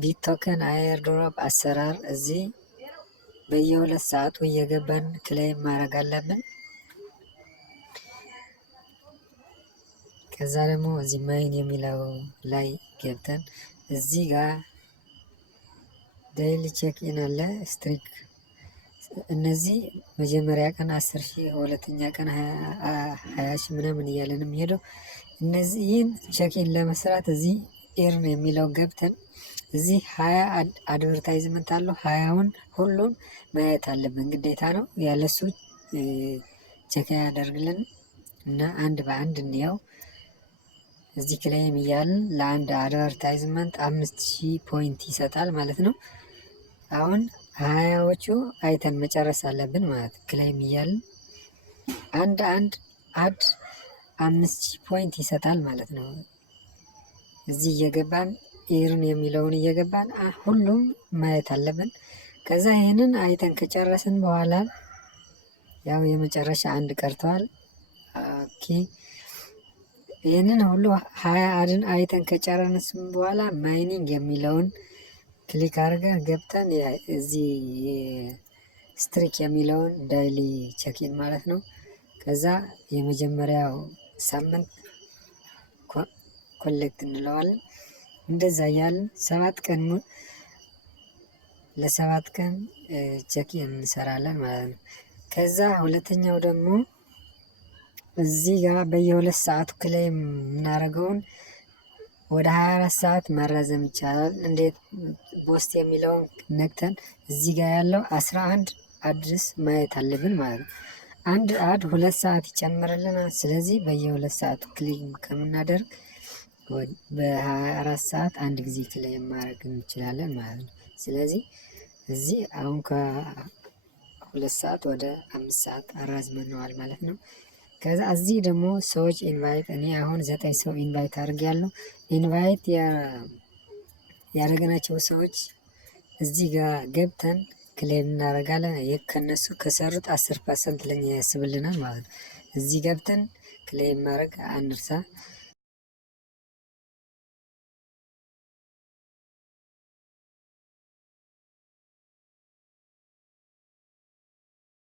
ቢትቶከን ኤርድሮፕ አሰራር እዚህ በየ2 ሰዓቱ እየገባን ክሌም ማድረግ አለብን። ከዛ ደግሞ እዚህ ማይን የሚለው ላይ ገብተን እዚህ ጋር ዴይሊ ቼክ ኢን አለ ስትሪክ። እነዚህ መጀመሪያ ቀን 10,000 ሁለተኛ ቀን 20,000 ምናምን እያለ ነው የሚሄደው። እነዚህን ቼክ ኢን ለመስራት እዚህ ኤርን የሚለው ገብተን እዚህ 20 አድቨርታይዝመንት አለው። 20ውን ሁሉም ማየት አለብን ግዴታ ነው። ያለሱ ቼክ ያደርግልን እና አንድ በአንድ እንየው። እዚህ ክሌም እያልን ለአንድ አድቨርታይዝመንት 5,000 ፖይንት ይሰጣል ማለት ነው። አሁን 20ዎቹ አይተን መጨረስ አለብን ማለት ክሌም እያልን አንድ አድ 5,000 ፖይንት ይሰጣል ማለት ነው። እዚህ እየገባን ኤርን የሚለውን እየገባን ሁሉም ማየት አለብን። ከዛ ይሄንን አይተን ከጨረስን በኋላ ያው የመጨረሻ አንድ ቀርተዋል። ኦኬ ይሄንን ሁሉ 20 አድን አይተን ከጨረስን በኋላ ማይኒንግ የሚለውን ክሊክ አድርገን ገብተን እዚህ ስትሪክ የሚለውን ዳይሊ ቼክ-ኢን ማለት ነው። ከዛ የመጀመሪያው ሳምንት ኮሌክት እንለዋለን። እንደዛ እያልን 7 ቀን ለ7 ቀን ቼክ-ኢን እንሰራለን ማለት ነው። ከዛ ሁለተኛው ደግሞ እዚህ ጋር በየ2 ሰዓቱ ክሌም የምናደርገውን ወደ 24 ሰዓት ማራዘም ይቻላል። እንዴት ቦስት የሚለውን ነክተን እዚህ ጋር ያለው 11 አድርስ ማየት አለብን ማለት ነው። አንድ አድ 2 ሰዓት ይጨምርልናል። ስለዚህ በየ2 ሰዓቱ ክሊክ ከምናደርግ በ24 ሰዓት አንድ ጊዜ ክሌም ማድረግ እንችላለን ማለት ነው። ስለዚህ እዚህ አሁን ከ2 ሰዓት ወደ 5 ሰዓት አራዝመነዋል ማለት ነው። ከዛ እዚህ ደግሞ ሰዎች ኢንቫይት እኔ አሁን 9 ሰው ኢንቫይት አድርጌያለሁ። ኢንቫይት ያደረግናቸው ሰዎች እዚህ ጋር ገብተን ክሌም እናደርጋለን። ከነሱ ከሰሩት 10% ለኛ ያስብልናል ማለት ነው። እዚህ ገብተን ክሌም ማድረግ አንርሳ።